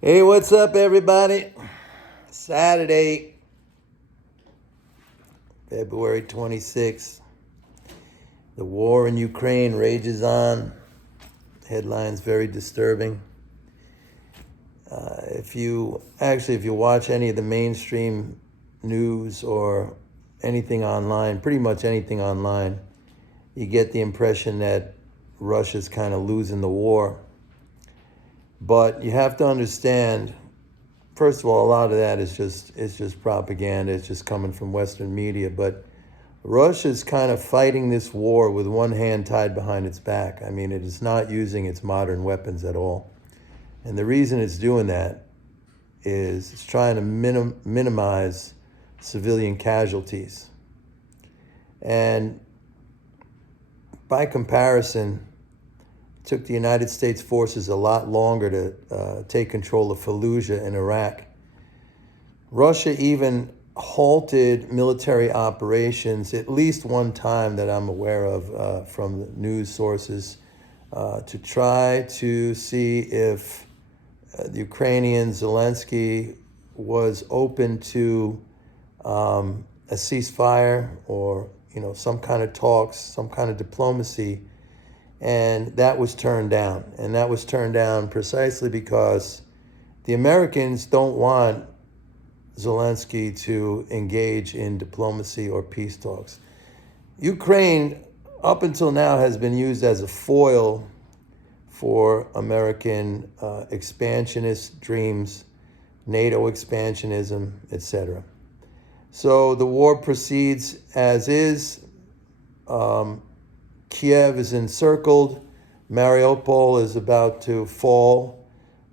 Hey, what's up, everybody? Saturday, February 26th. The war in Ukraine rages on. Headlines very disturbing. If you watch any of the mainstream news or anything online, pretty much anything online, you get the impression that Russia's kind of losing the war. But you have to understand, first of all, a lot of that is just propaganda. It's just coming from Western media. But Russia's kind of fighting this war with one hand tied behind its back. I mean, it is not using its modern weapons at all. And the reason it's doing that is it's trying to minimize civilian casualties. And by comparison, it took the United States forces a lot longer to take control of Fallujah in Iraq. Russia even halted military operations at least one time that I'm aware of from the news sources to try to see if the Ukrainian Zelensky was open to a ceasefire or some kind of talks, some kind of diplomacy, and that was turned down. And that was turned down precisely because the Americans don't want Zelensky to engage in diplomacy or peace talks. Ukraine, up until now, has been used as a foil for American expansionist dreams, NATO expansionism, etc. So the war proceeds as is. Kiev is encircled. Mariupol is about to fall,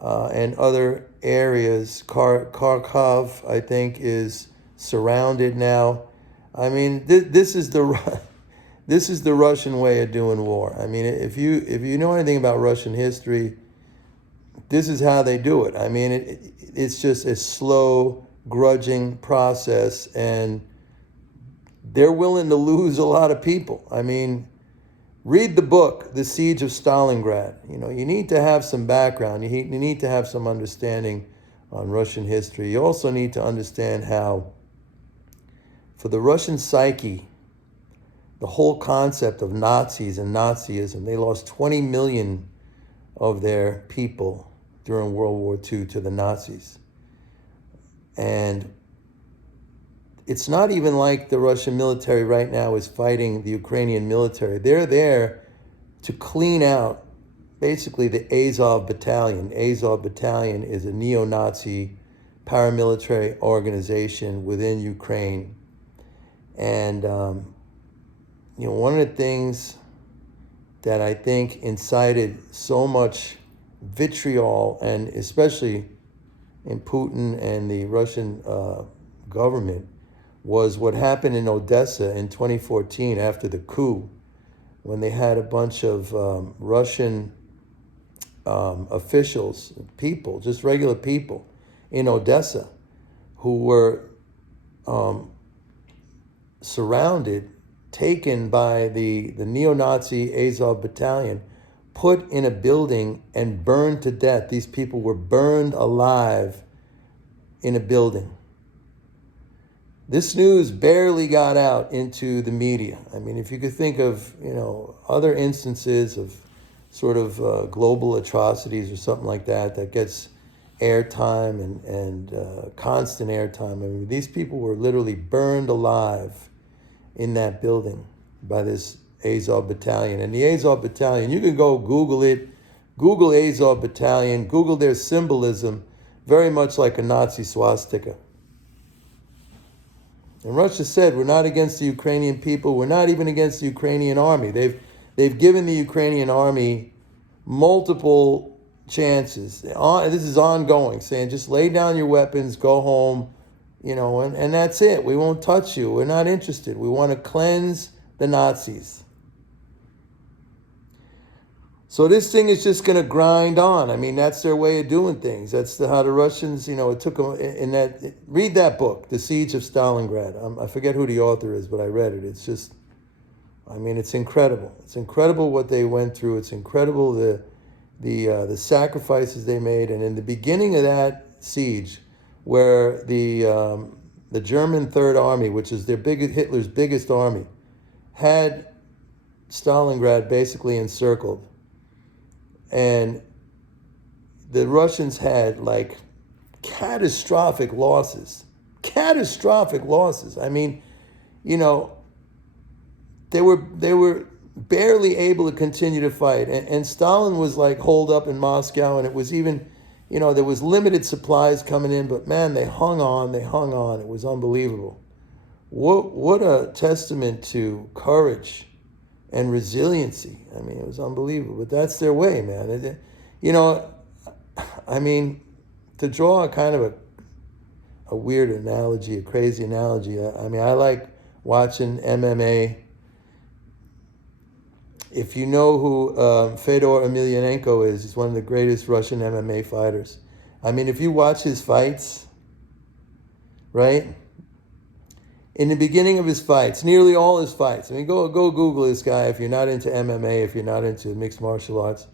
and other areas. Kharkov, I think, is surrounded now. I mean, this is the Russian way of doing war. I mean, if you know anything about Russian history, this is how they do it. I mean, it's just a slow, grudging process, and they're willing to lose a lot of people. I mean, read the book, The Siege of Stalingrad. You need to have some background. You need to have some understanding on Russian history. You also need to understand how, for the Russian psyche, the whole concept of Nazis and Nazism, they lost 20 million of their people during World War II to the Nazis. And it's not even like the Russian military right now is fighting the Ukrainian military. They're there to clean out basically the Azov Battalion. Azov Battalion is a neo-Nazi paramilitary organization within Ukraine. And, one of the things that I think incited so much vitriol, and especially in Putin and the Russian government, was what happened in Odessa in 2014 after the coup, when they had a bunch of Russian officials, people, just regular people in Odessa, who were surrounded, taken by the neo-Nazi Azov Battalion, put in a building and burned to death. These people were burned alive in a building. This news barely got out into the media. I mean, if you could think of, other instances of sort of global atrocities or something like that gets airtime and constant airtime. I mean, these people were literally burned alive in that building by this Azov Battalion. And the Azov Battalion, you can go Google it, Google Azov Battalion, Google their symbolism, very much like a Nazi swastika. And Russia said, we're not against the Ukrainian people. We're not even against the Ukrainian army. They've given the Ukrainian army multiple chances. This is ongoing, saying just lay down your weapons, go home, and that's it. We won't touch you. We're not interested. We want to cleanse the Nazis. So this thing is just going to grind on. I mean, that's their way of doing things. That's how the Russians, it took them in that. Read that book, The Siege of Stalingrad. I forget who the author is, but I read it. It's just, it's incredible. It's incredible what they went through. It's incredible the the sacrifices they made, and in the beginning of that siege, where the German Third Army, which is Hitler's biggest army, had Stalingrad basically encircled, and the Russians had like catastrophic losses. Catastrophic losses. I mean, they were barely able to continue to fight. And Stalin was like holed up in Moscow, and it was even, there was limited supplies coming in, but man, they hung on. It was unbelievable. What a testament to courage and resiliency. I mean, it was unbelievable. But that's their way, man. I mean, to draw a kind of a weird analogy, a crazy analogy, I mean, I like watching MMA. If you know who Fedor Emelianenko is, he's one of the greatest Russian MMA fighters. I mean, if you watch his fights, right? In the beginning of his fights, nearly all his fights. I mean, go Google this guy if you're not into MMA, if you're not into mixed martial arts.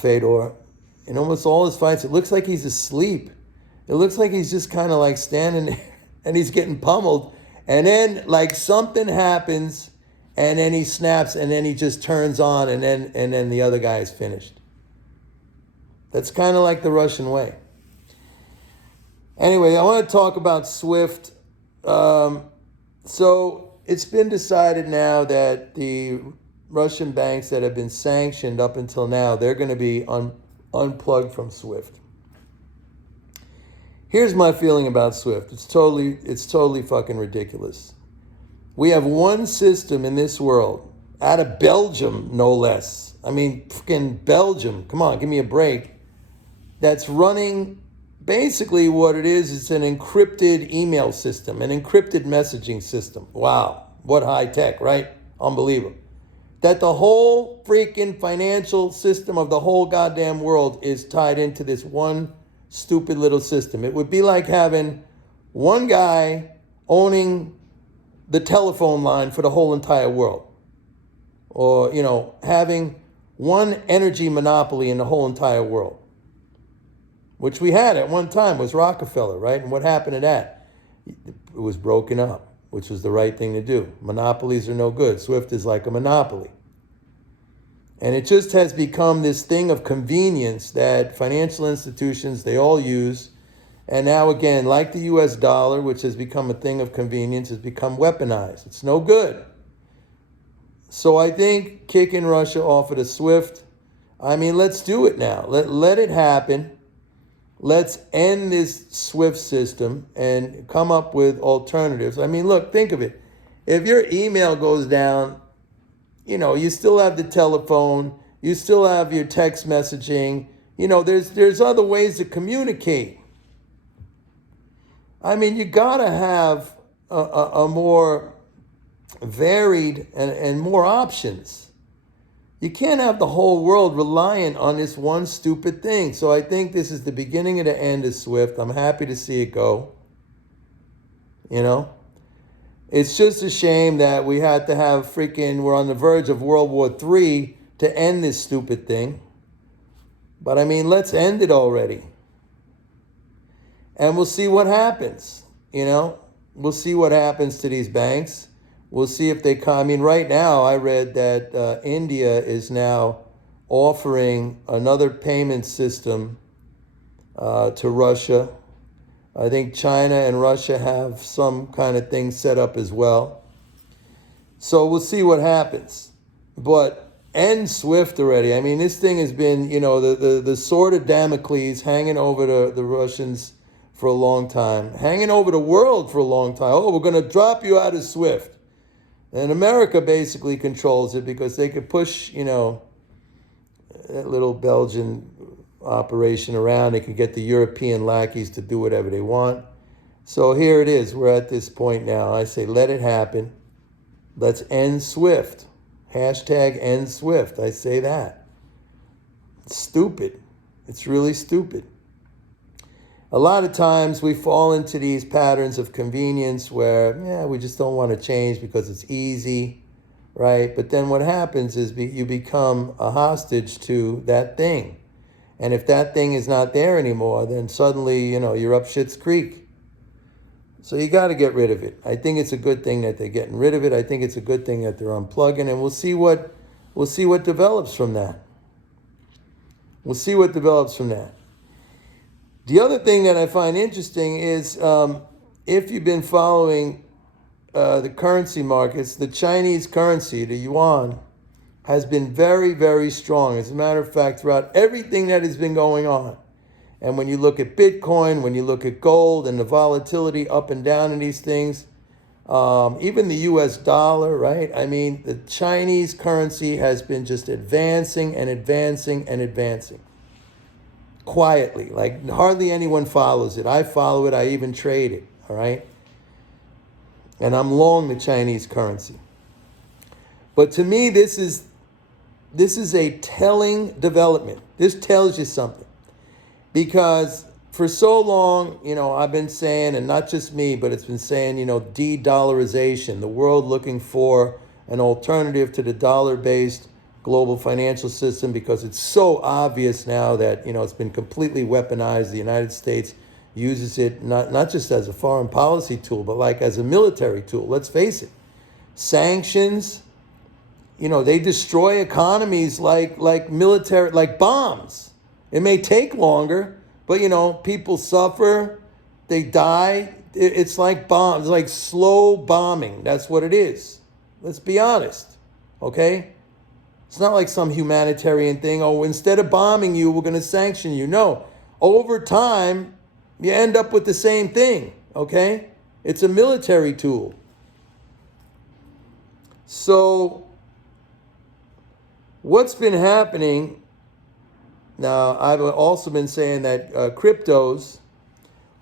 Fedor. In almost all his fights, it looks like he's asleep. It looks like he's just kind of like standing there and he's getting pummeled. And then like something happens and then he snaps and then he just turns on and then the other guy is finished. That's kind of like the Russian way. Anyway, I want to talk about SWIFT. So it's been decided now that the Russian banks that have been sanctioned up until now, they're going to be unplugged from SWIFT. Here's my feeling about SWIFT. It's totally fucking ridiculous. We have one system in this world, out of Belgium, no less. I mean, fucking Belgium. Come on, give me a break. That's running. Basically, what it is, it's an encrypted email system, an encrypted messaging system. Wow, what high tech, right? Unbelievable. That the whole freaking financial system of the whole goddamn world is tied into this one stupid little system. It would be like having one guy owning the telephone line for the whole entire world. Or, having one energy monopoly in the whole entire world. Which we had at one time was Rockefeller, right? And what happened to that? It was broken up, which was the right thing to do. Monopolies are no good. SWIFT is like a monopoly. And it just has become this thing of convenience that financial institutions, they all use. And now again, like the US dollar, which has become a thing of convenience, has become weaponized. It's no good. So I think kicking Russia off of the SWIFT, I mean, let's do it now. Let it happen. Let's end this SWIFT system and come up with alternatives. I mean, look, think of it. If your email goes down, you still have the telephone, you still have your text messaging. There's other ways to communicate. I mean, you gotta have a more varied and more options. You can't have the whole world reliant on this one stupid thing. So I think this is the beginning of the end of SWIFT. I'm happy to see it go. It's just a shame that we had to have we're on the verge of World War III to end this stupid thing. But I mean, let's end it already. And we'll see what happens, We'll see what happens to these banks. We'll see if they come. I mean, right now, I read that India is now offering another payment system to Russia. I think China and Russia have some kind of thing set up as well. So we'll see what happens. But end SWIFT already. I mean, this thing has been, the sword of Damocles hanging over the Russians for a long time, hanging over the world for a long time. Oh, we're going to drop you out of SWIFT. And America basically controls it because they could push, that little Belgian operation around. They could get the European lackeys to do whatever they want. So here it is. We're at this point now. I say, let it happen. Let's end SWIFT. Hashtag end SWIFT. I say that. It's stupid. It's really stupid. A lot of times we fall into these patterns of convenience where, we just don't want to change because it's easy. right? But then what happens is you become a hostage to that thing. And if that thing is not there anymore, then suddenly, you're up shit's creek. So you got to get rid of it. I think it's a good thing that they're getting rid of it. I think it's a good thing that they're unplugging, and we'll see what develops from that. We'll see what develops from that. The other thing that I find interesting is if you've been following the currency markets, the Chinese currency, the yuan, has been very, very strong. As a matter of fact, throughout everything that has been going on. And when you look at Bitcoin, when you look at gold and the volatility up and down in these things, even the US dollar, right? I mean, the Chinese currency has been just advancing and advancing and advancing. Quietly, like hardly anyone follows it. I follow it, I even trade it, all right? And I'm long the Chinese currency. But to me, this is a telling development. This tells you something. Because for so long, I've been saying, and not just me, but it's been saying, de-dollarization, the world looking for an alternative to the dollar-based global financial system, because it's so obvious now that, it's been completely weaponized. The United States uses it not just as a foreign policy tool, but like as a military tool. Let's face it. Sanctions, they destroy economies like military, like bombs. It may take longer, but, people suffer, they die. It's like bombs, like slow bombing. That's what it is. Let's be honest, okay? It's not like some humanitarian thing. Oh, instead of bombing you, we're going to sanction you. No, over time, you end up with the same thing, okay? It's a military tool. So, what's been happening, now I've also been saying that cryptos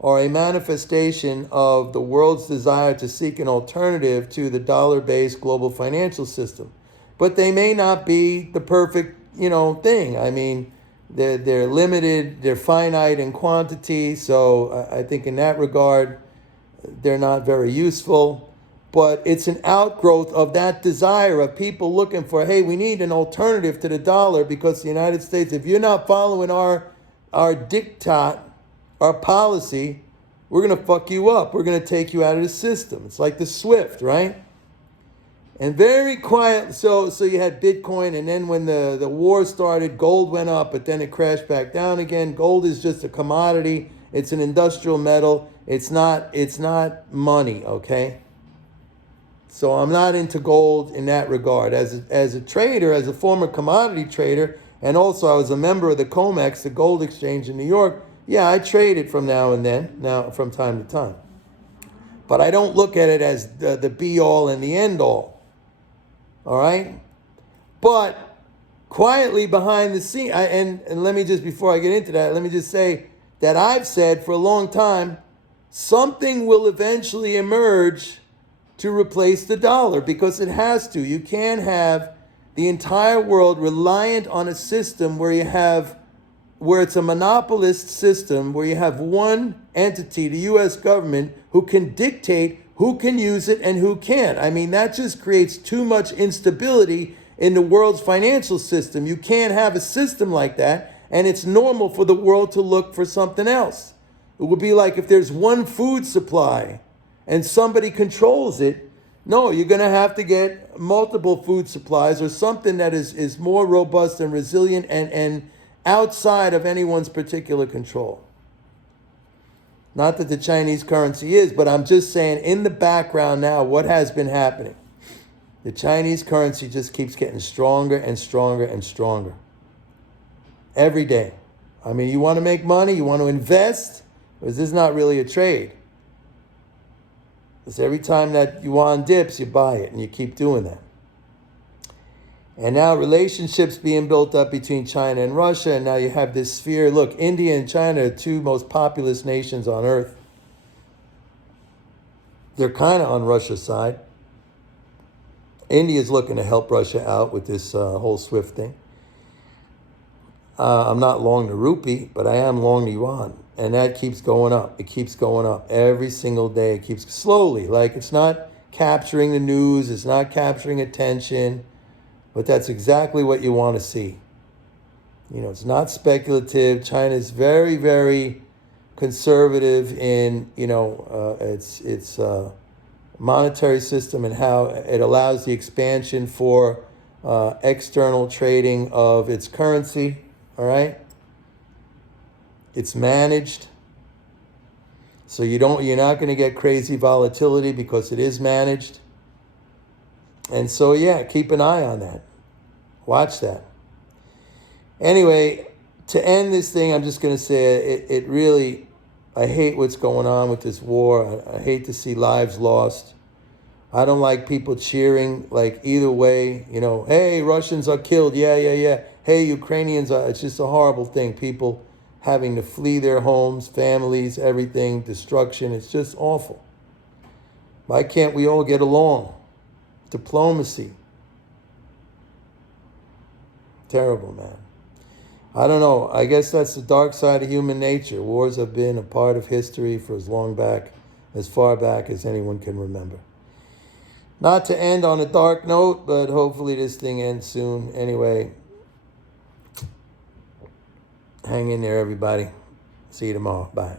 are a manifestation of the world's desire to seek an alternative to the dollar-based global financial system. But they may not be the perfect, thing. I mean, they're limited, they're finite in quantity, so I think in that regard, they're not very useful. But it's an outgrowth of that desire of people looking for, hey, we need an alternative to the dollar, because the United States, if you're not following our diktat, our policy, we're going to fuck you up. We're going to take you out of the system. It's like the SWIFT, right? And very quiet. So you had Bitcoin, and then when the war started, gold went up, but then it crashed back down again. Gold is just a commodity. It's an industrial metal. It's not money, okay? So I'm not into gold in that regard. As a trader, as a former commodity trader, and also I was a member of the COMEX, the gold exchange in New York. Yeah, I trade it from now and then, from time to time. But I don't look at it as the be-all and the end-all. All right? But quietly behind the scene, and let me just, before I get into that, let me just say that I've said for a long time, something will eventually emerge to replace the dollar, because it has to. You can't have the entire world reliant on a system where it's a monopolist system, where you have one entity, the U.S. government, who can dictate who can use it and who can't. I mean, that just creates too much instability in the world's financial system. You can't have a system like that, and it's normal for the world to look for something else. It would be like if there's one food supply and somebody controls it. No, you're going to have to get multiple food supplies, or something that is more robust and resilient and outside of anyone's particular control. Not that the Chinese currency is, but I'm just saying in the background now, what has been happening? The Chinese currency just keeps getting stronger and stronger and stronger. Every day. I mean, you want to make money, you want to invest, because this is not really a trade. Because every time that yuan dips, you buy it, and you keep doing that. And now relationships being built up between China and Russia, and now you have this sphere. Look, India and China are the two most populous nations on earth. They're kind of on Russia's side. India's looking to help Russia out with this whole SWIFT thing. I'm not long the rupee, but I am long the yuan. And that keeps going up. It keeps going up every single day. It keeps slowly. Like, it's not capturing the news, it's not capturing attention, but that's exactly what you want to see. You know, it's not speculative. China is very, very conservative in, you know, its monetary system and how it allows the expansion for external trading of its currency, all right? It's managed. So you're not going to get crazy volatility because it is managed. And so, yeah, keep an eye on that. Watch that. Anyway, to end this thing, I'm just going to say it really, I hate what's going on with this war. I hate to see lives lost. I don't like people cheering, like, either way. You know, hey, Russians are killed. Yeah, yeah, yeah. Hey, Ukrainians are. It's just a horrible thing. People having to flee their homes, families, everything, destruction. It's just awful. Why can't we all get along? Diplomacy. Terrible, man. I don't know. I guess that's the dark side of human nature. Wars have been a part of history for as far back as anyone can remember. Not to end on a dark note, but hopefully this thing ends soon. Anyway, hang in there, everybody. See you tomorrow. Bye.